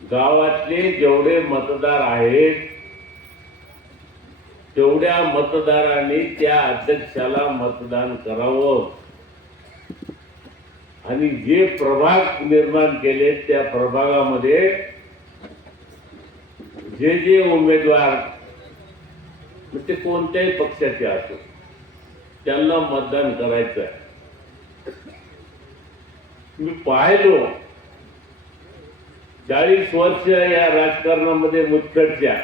गावातले जेवढे मतदार आहेत तेवढ्या मतदारांनी त्या अध्यक्षाला मतदान करावं आणि जे प्रभाग निर्माण केले त्या प्रभागामध्ये जे जे उमेदवार ते कोणत्याही पक्षाचे असो त्यांना मतदान करायचं आहे. मी पाहिलो 40 वर्ष या राजकारणामध्ये मुतखडच्या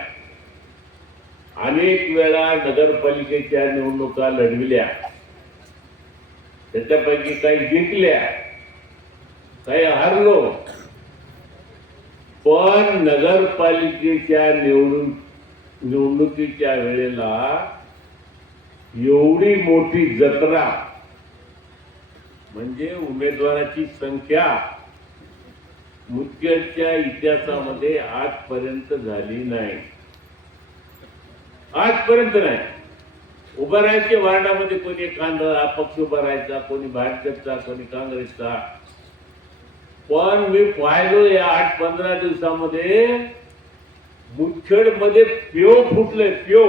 अनेक वेळा नगरपालिकेच्या निवडणुका लढविल्या. त्याच्यापैकी काही जिंकल्या, काही हारलो. पण नगरपालिकेच्या निवडणुकीच्या वेळेला एवढी मोठी जत्रा म्हणजे उमेदवाराची संख्या मुतखेडच्या इतिहासामध्ये आजपर्यंत झाली नाही. आजपर्यंत नाही. उभा राहायचे वार्डामध्ये कोणी एखादा अपक्ष उभा राहायचा, कोणी भाजपचा, कोणी काँग्रेसचा. पण मी पाहिलो या 8-15 दिवसामध्ये मुतखेड मध्ये प्यो फुटले. प्यो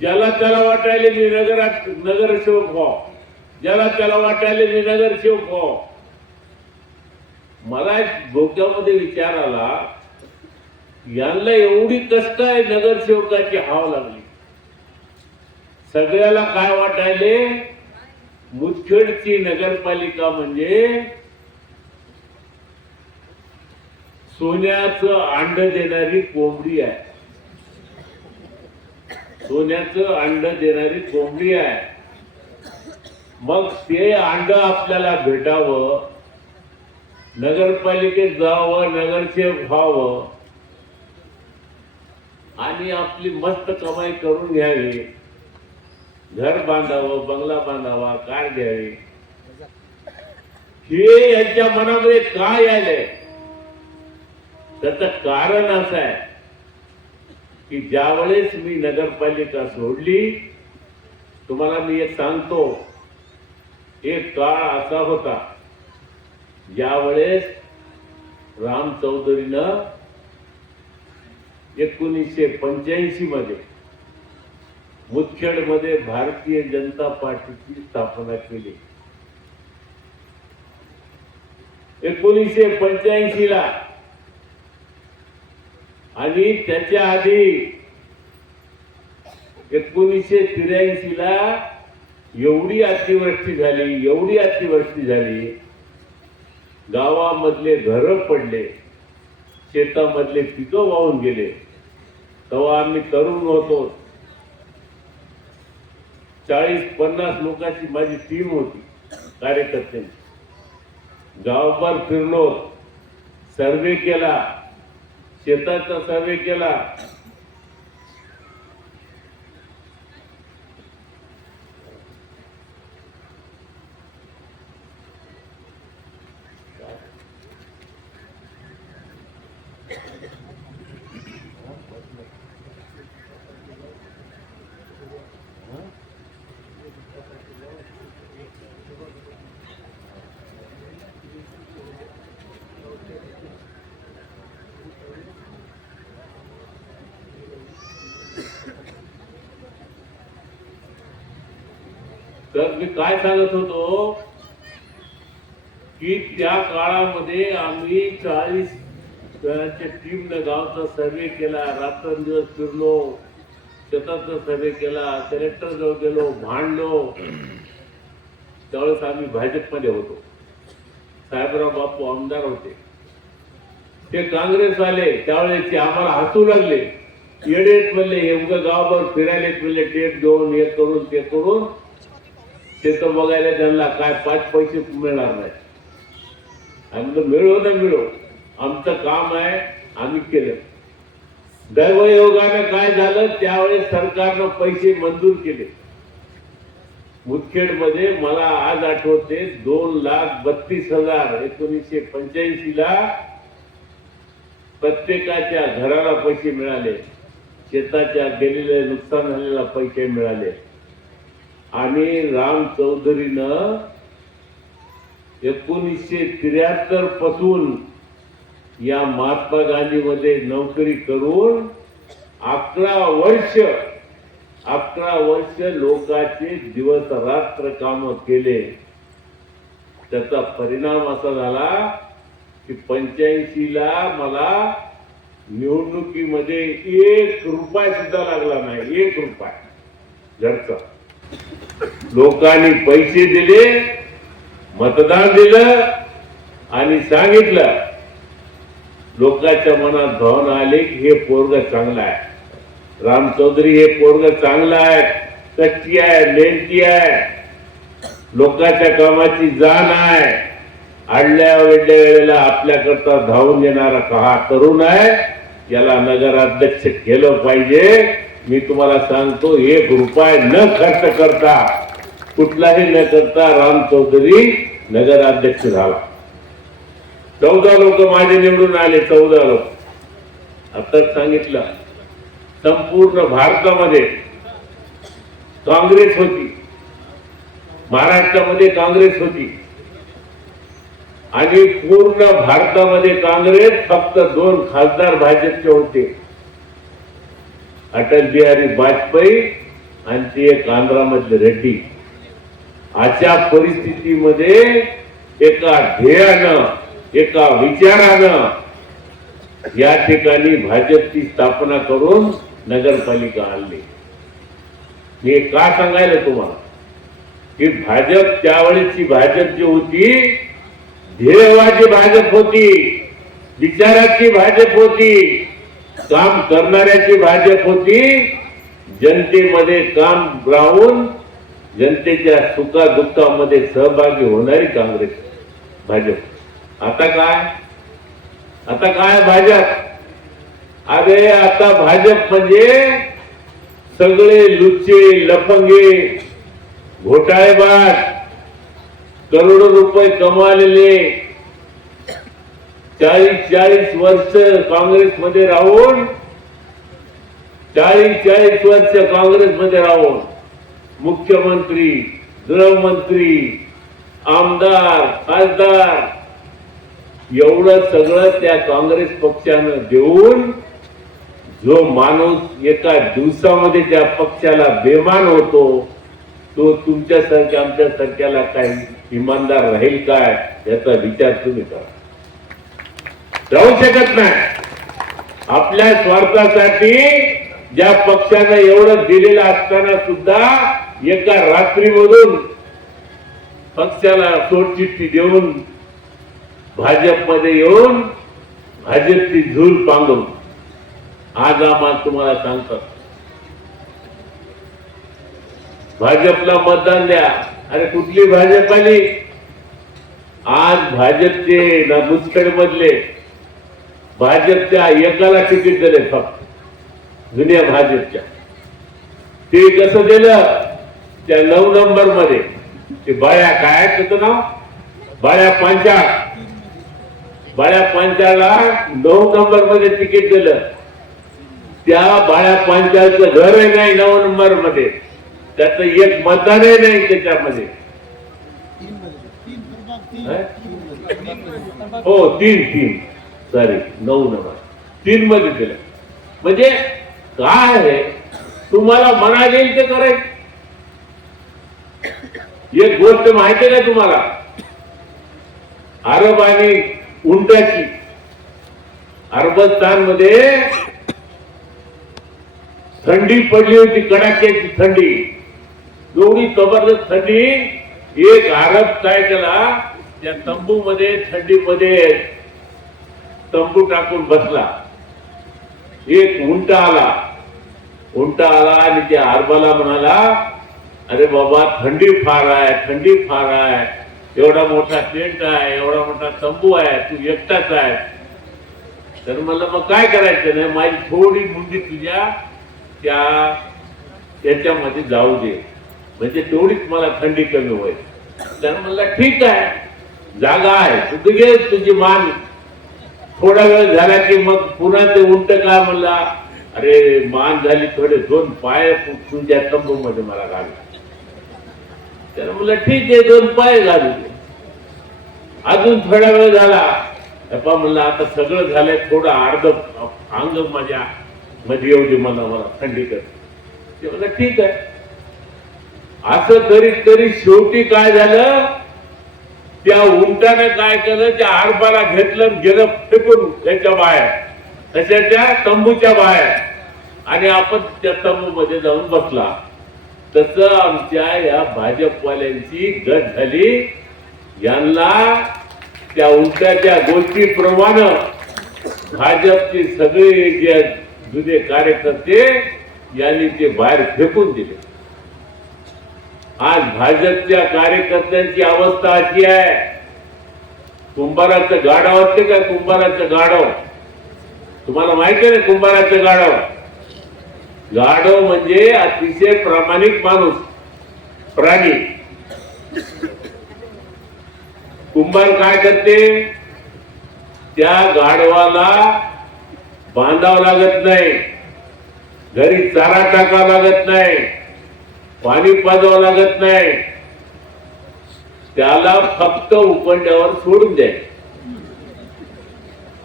ज्याला त्याला वाटायले मी नगरसेवक व्हाव, ज्याला त्याला वाटायले मी नगरसेवक व्हाव. मला डोक्यामध्ये विचार आला, यांना एवढी कष्ट आहे नगरसेवकाची हाव लागली. सगळ्याला काय वाटायले, मुतखेडची नगरपालिका म्हणजे सोन्याचं अंड देणारी कोंबडी आहे. सोन्याचं अंड देणारी कोंबडी आहे. मग ते अंड आपल्याला भेटावं, नगरपालिकेत जावं, नगरसेवक व्हावं आणि आपली मस्त कमाई करून घ्यावी, घर बांधावं, बंगला बांधावा, कार घ्यावी. हे यांच्या मनामध्ये काय आलंय? त्याचं कारण असं आहे की ज्यावेळेस मी नगरपालिका सोडली, तुम्हाला मी एक सांगतो, एक काळ असा होता ज्यावेळेस राम चौधरीनं 1985 मध्ये मुतखेडमध्ये भारतीय जनता पार्टीची स्थापना केली. 1985 ला आणि त्याच्या आधी 1983 ला एवढी अतिवृष्टी झाली, गावामधले घरं पडले, शेतामधले पिकं वाहून गेले. तेव्हा आम्ही तरुण होतो. 40-50 लोकांची माझी टीम होती कार्यकर्त्यांची. गावभर फिरलो, सर्वे केला, शेताचा सर्वे केला. तर मी काय सांगत होतो की त्या काळामध्ये आम्ही 40 जणांच्या टीमने गावचा सर्वे केला, रात्रंदिवस फिरलो, शेताचा सर्वे केला, कलेक्टर जवळ गेलो, भांडलो. त्यावेळेस आम्ही भाजपमध्ये होतो. साहेबराव बापू आमदार होते, ते काँग्रेस आले. त्यावेळेस ते आम्हाला हसू लागले, येडेत म्हणले, एवढं गावभर फिरायलेत म्हणले, टेट घेऊन हे करून ते करून. शेत बघायला त्यांना काय 5 पैसे मिळणार नाही. आम्ही मिळो ना मिळो, आमचं काम आहे, आम्ही केलं. दैवयोगाने काय झालं, त्यावेळेस सरकारनं पैसे मंजूर केले. मुतखेडमध्ये मला आज आठवते 2,32,000 1985 ला प्रत्येकाच्या घराला पैसे मिळाले, शेताच्या गेलेले नुकसान झालेला पैसे मिळाले. आणि राम चौधरीनं 1973 पासून या महात्मा गांधी मध्ये नोकरी करून 11 वर्ष लोकांचे दिवस रात्र काम केले. त्याचा परिणाम असा झाला की 85 ला मला निवडणुकीमध्ये 1 रुपया सुद्धा लागला नाही. 1 रुपया घरचा. लोकांनी पैसे दिले, मतदान दिलं आणि सांगितलं, लोकांच्या मनात भावना आली की हे पोरग चांगलं आहे, राम चौधरी हे पोरग चांगलं आहे, कच्ची आहे, मेहनती आहे, लोकांच्या कामाची जाण आहे, आडल्या वेळल्या वेळेला आपल्याकरता धावून येणारा हा तरुण आहे, याला नगराध्यक्ष केलं पाहिजे. मी तुम्हाला सांगतो 1 रुपया न खर्च करता, कुठलाही न करता राम चौधरी नगराध्यक्ष झाला. 14 लोक माझे निवडून आले. 14 लोक. आता सांगितलं संपूर्ण भारतामध्ये काँग्रेस होती, महाराष्ट्रामध्ये काँग्रेस होती आणि पूर्ण भारतामध्ये काँग्रेस फक्त 2 खासदार भाजपचे होते, अटल बिहारी वाजपेयी आणि ते एक आंध्रामधले रेड्डी. अशा परिस्थितीमध्ये एका ध्येयानं, एका विचारानं या ठिकाणी भाजपची स्थापना करून नगरपालिका आणली. मी का सांगायला तुम्हाला की भाजप त्यावेळेची भाजप जी होती, ध्येयवादी भाजप होती, विचाराची भाजप होती, काम करणाऱ्याची भाजप होती, जनतेमध्ये काम राहून जनतेच्या सुखादुःखामध्ये सहभागी होणारी काँग्रेस भाजप. आता काय भाजप? अरे आता भाजप म्हणजे सगळे लुच्चे, लफंगे, घोटाळेबाज, करोडो रुपये कमावलेले, 40 वर्ष काँग्रेसमध्ये राहून 40 वर्ष काँग्रेसमध्ये राहून मुख्यमंत्री, गृहमंत्री, आमदार, खासदार एवढं सगळं त्या काँग्रेस पक्षानं देऊन जो माणूस एका दिवसामध्ये त्या पक्षाला बेमान होतो, तो तुमच्यासारख्या आमच्यासारख्याला काही इमानदार राहील काय याचा विचार तुम्ही करा. राहू शकत नाही. आपल्या स्वार्थासाठी ज्या पक्षानं एवढं दिलेलं असताना सुद्धा एका रात्रीमधून पक्षाला सोडचिठ्ठी देऊन भाजपमध्ये येऊन भाजपची झूल पांगून आज आम्हाला तुम्हाला सांगतात भाजपला मतदान द्या. अरे कुठली भाजप आली? आज भाजपचे ना मुसखेड मधले भाजपच्या एकाला तिकीट दिले फक्त, जुन्या भाजपच्या. ते कसं दिलं? त्या 9 नंबर मध्ये ते बाळ्या, काय त्याचं नाव, बाळ्या पांचाळला 9 नंबर मध्ये तिकीट दिलं. त्या बाळ्या पांचाळचं घरही नाही 9 नंबर मध्ये, त्याचं एक मतदानही नाही त्याच्यामध्ये. हो 3 सॉरी 9 नंबर 3 मध्ये दिलं. म्हणजे काय आहे, तुम्हाला मना येईल ते करायचं. एक गोष्ट माहिती आहे का तुम्हाला? अरब आणि उंटाची, अरबस्तान मध्ये थंडी पडली होती, कडाक्याची थंडी, एवढी जबरदस्त थंडी. एक अरब काय केला, त्या तंबू मध्ये थंडीमध्ये तंबू टाकून बसला. एक उंटा आला आणि त्या अरबाला म्हणाला, अरे बाबा थंडी फार आहे, एवढा मोठा टेंट आहे, एवढा मोठा तंबू आहे, तू एकटाच आहे. तर मला मग काय करायचं नाही, माझी थोडी मुंडी तुझ्या त्याच्यामध्ये जाऊ दे, म्हणजे तेवढीच मला थंडी कमी होईल. तर म्हणला ठीक आहे, जागा आहे, तू घे तुझी मान. थोडा वेळ झाला की मग पुन्हा ते उंट काय म्हणला, अरे मान झाली, थोडे 2 पाय तुझ्या तंबू मध्ये मला घाल. तर म्हणलं ठीक आहे, 2 पाय घालू दे. अजून थोडा वेळ झाला, म्हणलं आता सगळं झालंय, थोडं अर्ध अंग माझ्या मध्ये येऊ दे, मला थंडी कर. ते म्हणलं ठीक आहे. असं तरी शेवटी काय झालं, त्या उंटाने काय केलं, त्या आरबाला घेतलं, गेलं फेकून त्याच्या बाहेर, तशाच्या तंबूच्या बाहेर, आणि आपण त्या तंबू मध्ये जाऊन बसला. तसं आमच्या या भाजपवाल्यांची गत झाली. यांना त्या उंटाच्या गोष्टीप्रमाणे भाजपचे सगळे जे जुने कार्यकर्ते यांनी ते बाहेर फेकून दिले. आज भाजपच्या कार्यकर्त्यांची अवस्था अशी आहे, कुंभाराचं गाढव असते का, कुंभाराचं गाढव तुम्हाला माहिती आहे ना, कुंभाराचं गाढव. गाढव म्हणजे अतिशय प्रामाणिक माणूस, प्राणी. कुंभार काय करते, त्या गाढवाला बांधावं लागत नाही, घरी चारा टाकावा लागत नाही, पाणी पाजावं लागत नाही, त्याला फक्त उकंड्यावर सोडून द्याय.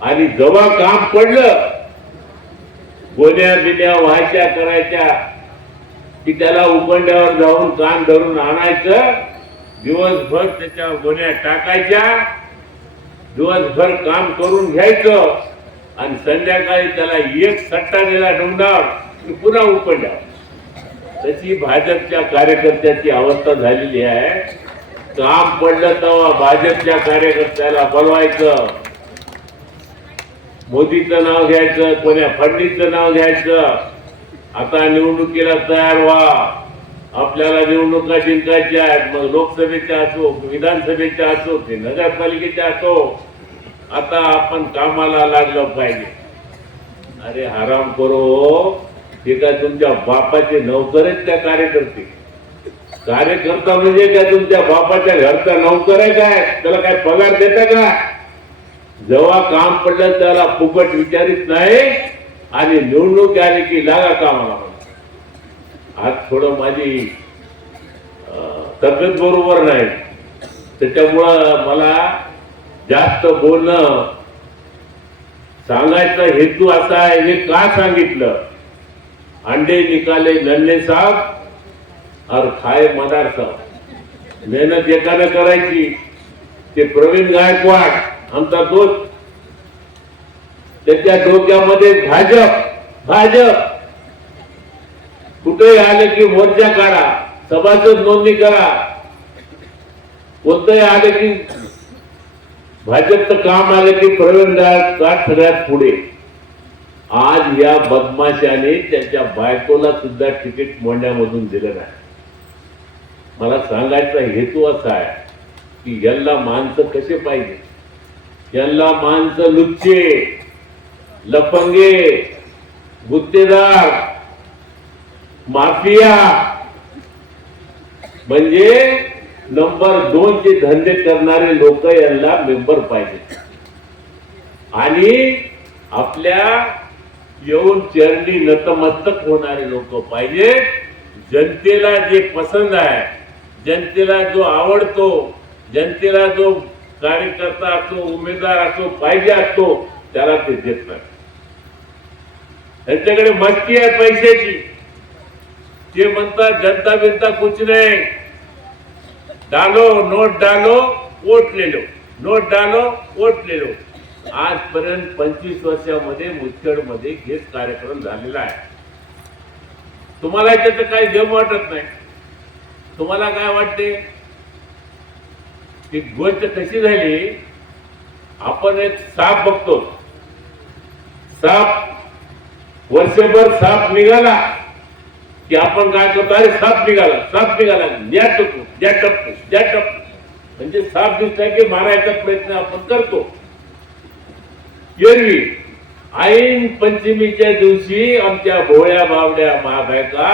आणि जेव्हा काम पडलं, गोण्या बिन्या व्हायच्या करायच्या, की त्याला उकंड्यावर जाऊन कान धरून आणायचं, दिवसभर त्याच्या गोण्या टाकायच्या, दिवसभर काम करून घ्यायचं, आणि संध्याकाळी त्याला एक सट्टा दिला डोंगरावर की पुन्हा उकंड्यावर. तशी भाजपच्या कार्यकर्त्याची अवस्था झालेली आहे. काम पडलं तेव्हा भाजपच्या कार्यकर्त्याला बोलवायचं, मोदीचं नाव घ्यायचं, कोण्या फडणवीसचं नाव घ्यायचं. आता निवडणुकीला तयार व्हा, आपल्याला निवडणुका जिंकायच्या आहेत, मग लोकसभेच्या असो, विधानसभेच्या असो, की नगरपालिकेच्या असो, आता आपण कामाला लागलं पाहिजे. अरे हराम करो, हे काय तुमच्या बापाचे नौकर आहेत त्या कार्यकर्ते? कार्यकर्ता म्हणजे काय तुमच्या बापाच्या घरचा नौकर आहे काय? त्याला काय पगार देता का? जेव्हा काम पडलं त्याला फुकट विचारित नाही, आणि निवडणूक आली की लागा कामाला. आज थोडं माझी तब्येत बरोबर नाही, त्याच्यामुळं मला जास्त बोलणं, सांगायचा हेतू असा आहे. हे का सांगितलं, अंडे निकाले नन्हे साहब और खाए मदार साहब. मेहनत एकानं करायची. ते प्रवीण गायकवाड आमचा दोस्त, त्याच्या डोक्यामध्ये भाजप कुठेही आले की मोर्चा काढा, सभासद नोंदणी करा, कोणतंही आले की भाजपचं काम आलं की प्रवीण गायकवाड सगळ्यात पुढे. आज या बदमाशाने त्याच्या बायकोला सुद्धा तिकीट मोंढ्यामधून दिलं नाही. मला सांगायचा हेतू असा आहे की यांना माणसं कसे पाहिजे, यांना माणसं लुच्चे, लफंगे, गुत्तेदार, माफिया, म्हणजे नंबर 2 चे धंदे करणारे लोक यांना मेंबर पाहिजे. आणि आपल्या येऊन चरणी नतमस्तक होणारे लोक पाहिजे. जनतेला जे पसंत आहे, जनतेला जो आवडतो, जनतेला जो कार्यकर्ता असो, उमेदवार असो, पाहिजे असतो, त्याला ते देत नाही. त्यांच्याकडे मस्ती आहे पैशाची. ते म्हणतात जनता बिनता कुछ नहीं, डालो नोट डालो वोट ले लो, नोट डालो वोट ले लो. आजपर्यंत 25 वर्षामध्ये मुदखेडमध्ये हेच कार्यक्रम झालेला आहे. तुम्हाला त्याचं काही गम वाटत नाही. तुम्हाला काय वाटते की गोष्ट कशी झाली, आपण एक साप बघतो, साप वर्षभर साप निघाला की आपण काय करतो, अरे साप निघाला द्या टप्पू, म्हणजे साप दिसला की मारायचा प्रयत्न आपण करतो. एरवी ऐन पंचमीच्या दिवशी आमच्या भोळ्या बावड्या महाबायका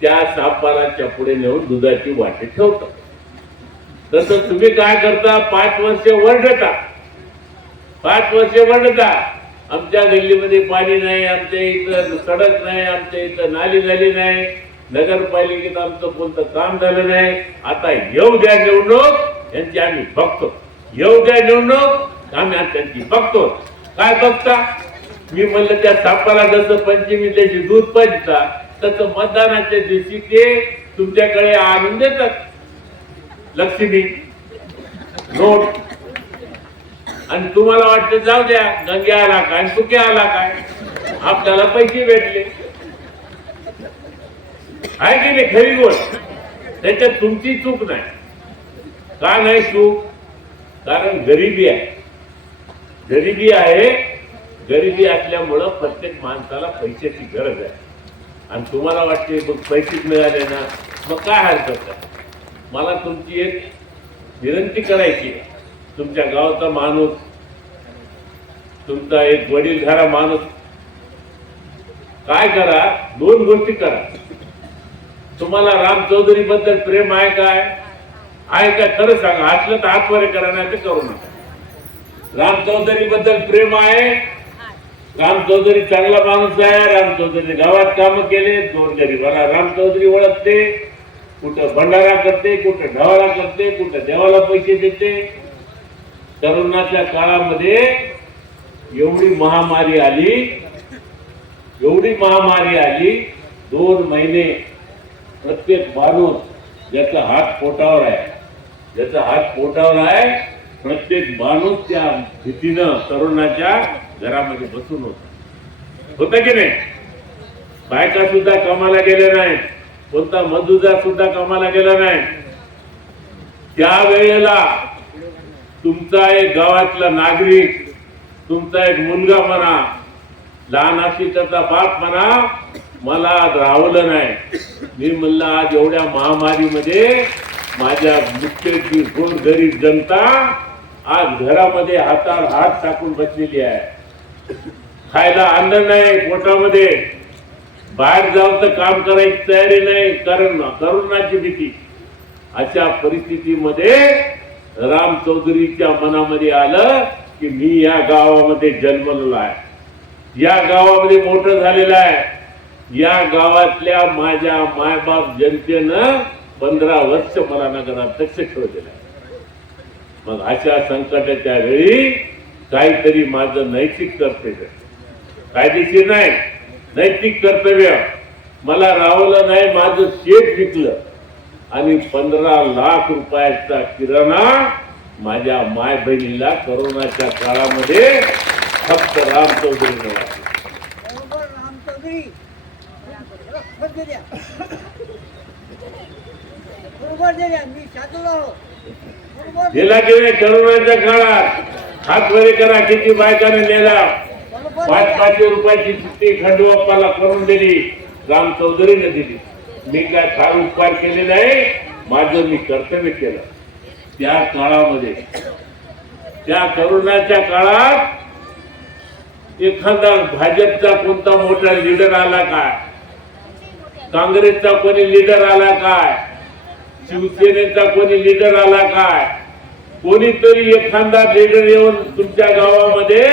त्या सापाला पुढे नेऊन दुधाची वाटी ठेवतात. तसं तुम्ही काय करता, 5 वर्ष वरडता, 5 वर्ष वरडता, आमच्या गल्लीमध्ये पाणी नाही, आमच्या इथं सडक नाही, आमच्या इथं नाली झाली नाही, नगरपालिकेत आमचं कोणतं काम झालं नाही. आता येऊ द्या निवडणूक, यांची आम्ही बघतो. येऊ द्या निवडणूक, आम्ही आज त्यांची बघतो. काय बघता? मी म्हणलं त्या सापाला जसं पंचमी त्याची दूध पाजता तसं मतदानाच्या दिवशी ते तुमच्याकडे आणून देतात लक्ष्मी नोट. आणि तुम्हाला वाटतं जाऊ द्या गंगे आला काय तुके आला काय, आपल्याला पैसे भेटले. आहे की नाही खरी गोष्ट? त्याच्यात तुमची चूक नाही. का नाही चूक? कारण गरिबी आहे. गरिबी आहे. गरिबी असल्यामुळं प्रत्येक माणसाला पैशाची गरज आहे. आणि तुम्हाला वाटते मग पैसेच मिळाले ना मग काय हरकत आहे. मला तुमची एक विनंती करायची. तुमच्या गावचा माणूस, तुमचा एक वडीलधारा माणूस, काय करा, दोन गोष्टी करा. तुम्हाला राम चौधरी बद्दल प्रेम आहे काय? आहे का? खरं सांगा. असलं तर हातवारे करा, नाही तर करू नका. राम चौधरी बद्दल प्रेम आहे. राम चौधरी चांगला माणूस आहे. राम चौधरी गावात काम केले. दोन गरीबाला राम चौधरी ओळखते. कुठं भंडारा करते, कुठं ढवाला करते, कुठं देवाला पैसे देते. तरुणाच्या काळामध्ये एवढी महामारी आली, एवढी महामारी आली. 2 महिने प्रत्येक माणूस ज्याचा हात पोटावर आहे, ज्याचा हात पोटावर आहे, प्रत्येक माणूस त्या भीतीनं तरुणाच्या घरामध्ये बसून होता की नाही? बायका सुद्धा कामाला गेल्या नाही. कोणता मजुरदार सुद्धा कामाला गेला नाही. त्यावेळेला तुमचा एक गावातला नागरिक, तुमचा एक मुलगा म्हणा, लहान अशी त्याचा बाप म्हणा, मला राहवलं नाही. मी म्हणलं आज एवढ्या महामारीमध्ये माझ्या मुख्यची गोर गरीब जनता आज घरामध्ये हातावर हात टाकून बसलेली आहे. खायला अन्न नाही पोटामध्ये, बाहेर जाऊ तर काम करायची तयारी नाही, कारण करोनाची भीती. अशा परिस्थितीमध्ये राम चौधरीच्या मनामध्ये आलं की मी या गावामध्ये जन्मलेलो आहे, या गावामध्ये मोठं झालेलं आहे. या गावातल्या माझ्या मायबाप जनतेनं 15 वर्ष मला नगराध्यक्ष ठेवलेलं आहे. मग अशा संकटाच्या वेळी काहीतरी माझं नैतिक कर्तव्य, कायदेशीर नाही, नैतिक कर्तव्य, मला राहवलं नाही. माझं शेत विकलं आणि 15 लाख रुपयाचा किराणा माझ्या माय बहिणीला करोनाच्या काळामध्ये फक्त राम चौधरीने वाटलं. गेला की नाही करोनाच्या काळात हातवरी करा किती बायकाने नेला. 500 रुपयाची सुट्टी खंडोबाप्पाला करून दिली, राम चौधरीने दिली. मी काय फार उपकार केले नाही, माझं मी कर्तव्य केलं. त्या काळामध्ये, त्या करोनाच्या काळात एखादा भाजपचा कोणता मोठा लीडर आला काय, काँग्रेसचा कोणी लीडर आला काय, शिवसेनेचा कोणी लीडर आला काय, कोणीतरी एखादा लीडर येऊन तुमच्या गावामध्ये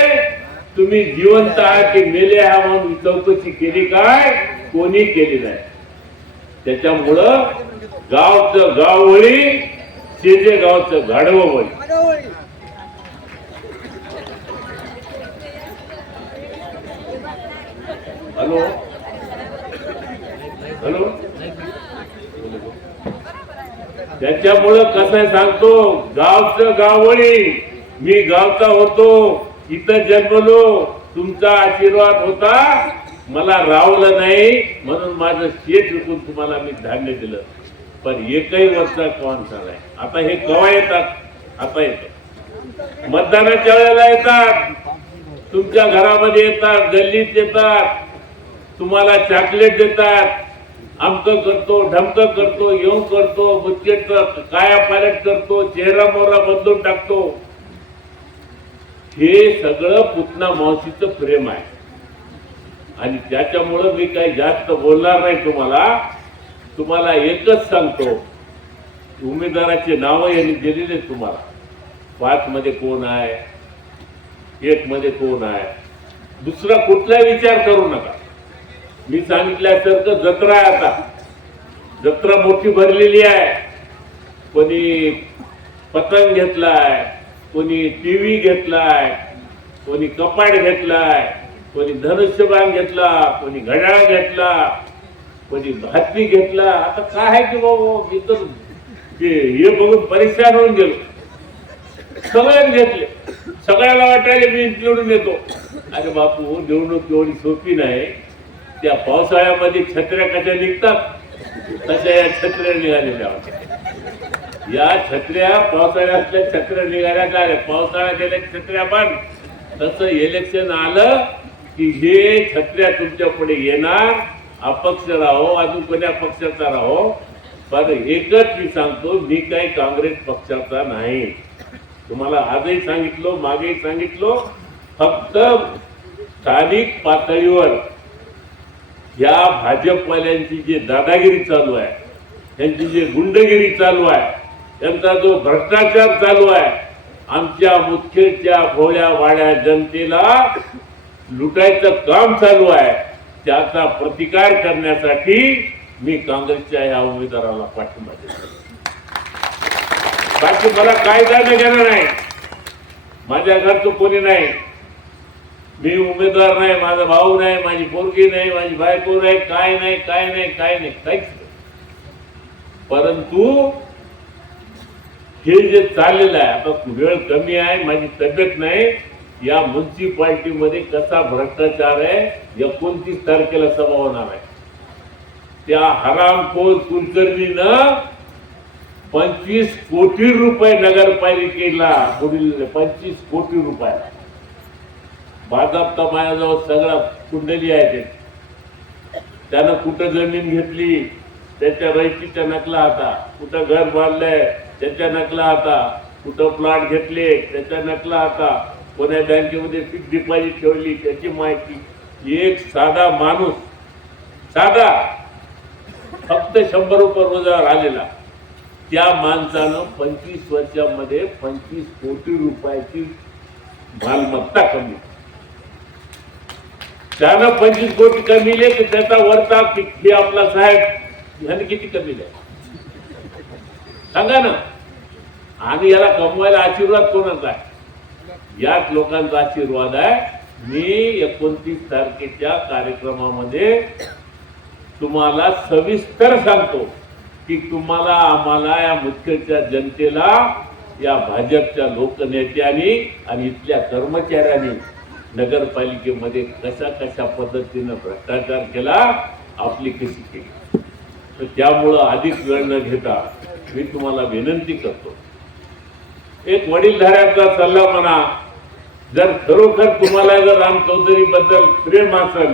तुम्ही जिवंत आहात की मेले आहात म्हणून चौकशी केली काय? कोणी केली नाही. त्याच्यामुळं गावचं गाववळी, शेजे गावचं गाढववळी. Hello hello. त्याच्यामुळं कसं सांगतो, गावचं गाववळी. मी गावचा होतो, इथं जन्मलो, तुमचा आशीर्वाद होता, मला राहवलं नाही म्हणून माझं शेत विकून तुम्हाला मी धान्य दिलं. पण एकही वर्षा कोण झालाय. आता हे केव्हा येतात? आता येतात, मतदानाच्या वेळेला येतात, तुमच्या घरामध्ये येतात, गल्लीत येतात, तुम्हाला चॉकलेट देतात, अमकं करतो, ढमकं करतो, येऊन करतो, बुचकेटचं काया पालट करतो, चेहरा मोहरा बदलून टाकतो. हे सगळं पुतना मावशीचं प्रेम आहे. आणि त्याच्यामुळं मी काही जास्त बोलणार नाही. तुम्हाला एकच सांगतो, उमेदवाराचे नाव यांनी दिलेले तुम्हाला. 5 मध्ये कोण आहे, 1 मध्ये कोण आहे, दुसरा कुठलाही विचार करू नका. मी सांगितल्यासारखं जत्रा आहे. आता जत्रा मोठी भरलेली आहे. कोणी पतंग घेतलाय, कोणी टीव्ही घेतलाय, कोणी कपाट घेतलाय, कोणी धनुष्यबाण घेतला, कोणी घड्याळ घेतला, कोणी भातमी घेतला. आता काय आहे की बाबा, मी तर हे बघून परेशान होऊन गेलो. सगळ्यांनी घेतले, सगळ्याला वाटायला मी निवडून येतो. अरे बापू, निवडणूक एवढी सोपी नाही. त्या पावसाळ्यामध्ये छत्र्या कशा निघतात तशा या छत्र्या निघालेल्या होत्या. या छत्र्या पावसाळ्यातल्या छत्र्या निघाल्या झाल्या, पावसाळा गेल्या छत्र्या बंद. तसं इलेक्शन आलं की हे छत्र्या तुमच्या पुढे येणार. अपक्ष राहो, अजून कोण्या पक्षाचा राहो, पण एकच मी सांगतो, मी काही काँग्रेस पक्षाचा नाही. तुम्हाला आजही सांगितलं, मागेही सांगितलं, फक्त स्थानिक पातळीवर या भाजपवाल्यांची जी दादागिरी चालू आहे, त्यांची जी गुंडगिरी चालू आहे, त्यांचा जो भ्रष्टाचार चालू आहे, आमच्या मुदखेडच्या भोळ्या वाड्या जनतेला लुटायचं काम चालू आहे, त्याचा प्रतिकार करण्यासाठी मी काँग्रेसच्या या उमेदवाराला पाठिंबा देतो. बाकी मला काय जाणं घेणं नाही. माझ्या घरचं कोणी नाही, मी उमेदवार नाही, माझा भाऊ नाही, माझी पोरगी नाही, माझी बायको नाही, काय नाही, काय नाही, काय नाही, काहीच नाही. परंतु हे जे चाललेलं आहे, आता वेळ कमी आहे, माझी तब्येत नाही, या म्युन्सिपाल्टीमध्ये कसा भ्रष्टाचार आहे, 29 तारखेला सभा होणार आहे. त्या हरामखोर कुलकर्णीनं 25 कोटी रुपये नगरपालिकेला पुढील 25 कोटी रुपयाला बाजाबता माझ्याजवळ सगळा कुंडली आहे. त्यानं कुठं जमीन घेतली त्याच्या रहितीच्या नकला होता, कुठं घर बांधलंय त्याच्या नकला होता, कुठं प्लॉट घेतले त्याच्या नकला होता, कोण्या बँकेमध्ये फिक्स डिपॉझिट ठेवली त्याची माहिती. एक साधा माणूस, साधा फक्त 100 रुपये रोजगार आलेला, त्या माणसानं 25 वर्षामध्ये 25 कोटी रुपयाची मालमत्ता कमी. त्यानं 25 कोटी कमीले की त्याचा वरचा हे आपला साहेब ह्याने किती कमीले सांगा ना. आणि याला कमवायला आशीर्वाद कोणाचा आहे? याच लोकांचा आशीर्वाद आहे. मी 29 तारखेच्या कार्यक्रमामध्ये तुम्हाला सविस्तर सांगतो की तुम्हाला, आम्हाला, या मुदखेडच्या जनतेला, या भाजपच्या लोकनेत्यांनी आणि इथल्या कर्मचाऱ्यांनी नगरपालिकेमध्ये कशा कशा पद्धतीनं भ्रष्टाचार केला, आपली कशी केली. तर त्यामुळं अधिक वेळ न घेता मी तुम्हाला विनंती करतो, एक वडीलधाऱ्याचा सल्ला म्हणा. जर खरोखर तुम्हाला जर राम चौधरी बद्दल प्रेम असेल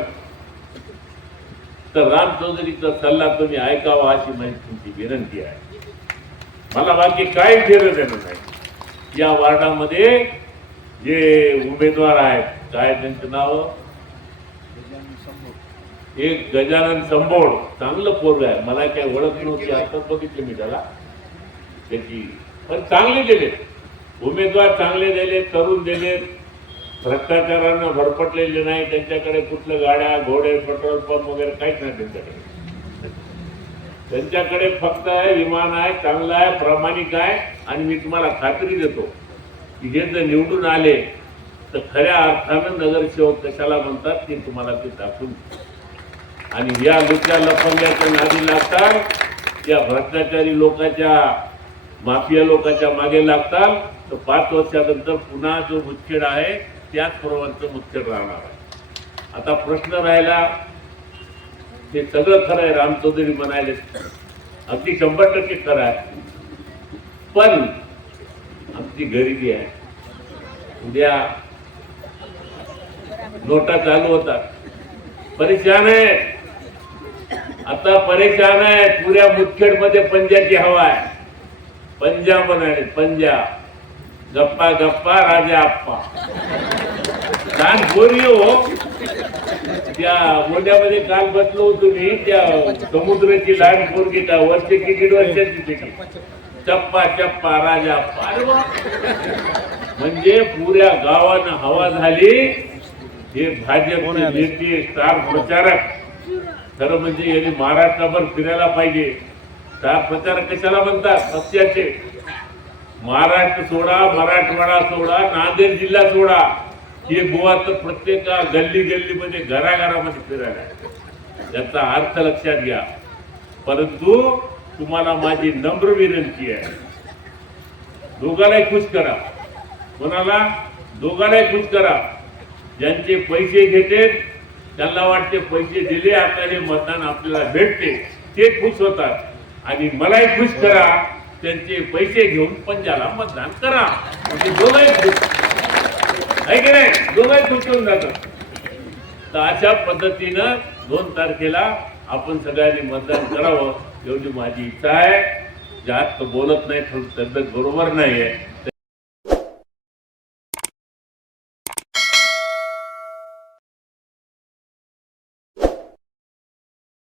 तर राम चौधरीचा सल्ला तुम्ही ऐकावा अशी माझी तुमची विनंती आहे. मला बाकी काही घेणं देणं नाही. या वार्डामध्ये जे उमेदवार आहेत, काय त्यांचं नाव, एक गजानन संभोड, चांगलं पोरग आहे, मला काही ओळख नव्हती, आता बघितलं मी त्याला, त्याची पण चांगले दिले उमेदवार, चांगले दिले, तरुण दिले, भ्रष्टाचारानं भरपटलेले नाही, त्यांच्याकडे कुठलं गाड्या घोडे पेट्रोल पंप वगैरे काहीच नाही त्यांच्याकडे. त्यांच्याकडे फक्त आहे विमान आहे, चांगला आहे, प्रामाणिक आहे. आणि मी तुम्हाला खात्री देतो की हे जर निवडून आले तर खऱ्या अर्थानं नगरसेवक कशाला म्हणतात ते तुम्हाला ते दाखवून. आणि या लुट्या लफंग्याच्या नादी लागतात, या भ्रष्टाचारी लोकांच्या, माफिया लोकांच्या मागे लागतात, तर 5 वर्षानंतर पुन्हा जो मुदखेड आहे त्याच प्रमाणचं मुदखेड राहणार आहे. आता प्रश्न राहिला, हे सगळं खरं आहे, राम चौधरी म्हणाले अगदी 100% खरं आहे, पण आमची गरिबी आहे. उद्या नोटा चालू होतात, परेशान आहे, आता परेशान आहे. पुऱ्या मुदखेड मध्ये पंजाची हवा आहे. पंजा म्हणाले, पंजा, गप्पा गप्पा राजा आप्पा. लहान पोरी हो, त्या मोंड्यामध्ये काल बसलो होतो मी, त्या समुद्राची लहान पोरगी, का वर्ष किती वर्षाची तिची, चप्पा चप्पा राजा आप्पा. अरे वा, म्हणजे पुऱ्या गावानं हवा झाली. हे भाजप नेते, स्टार प्रचारक, खरं म्हणजे यांनी महाराष्ट्राभर फिरायला पाहिजे. स्टार प्रचारक कशाला म्हणतात? पक्षाचे. महाराष्ट्र सोडा, मराठवाडा सोडा, नांदेड जिल्हा सोडा, हे बुवा तर प्रत्येक गल्ली गल्लीमध्ये घराघरामध्ये फिरायला आहे. याचा अर्थ लक्षात घ्या. परंतु तुम्हाला माझी नम्र विनंती आहे, दोघांनाही खुश करा. कोणाला? दोघांनाही खुश करा. ज्यांचे पैसे घेते त्यांना वाटते पैसे दिले आता हे मतदान आपल्याला भेटते, ते खुश होतात. आणि मलाही खुश करा, त्यांचे पैसे घेऊन पंजाला मतदान करा. म्हणजे दोघंही खुश आहे की नाही? दोघंही खुश होऊन जातात. तर अशा पद्धतीनं 2 तारखेला आपण सगळ्यांनी मतदान करावं एवढी माझी इच्छा आहे. जास्त बोलत नाही, थोडी तब्येत बरोबर नाहीये.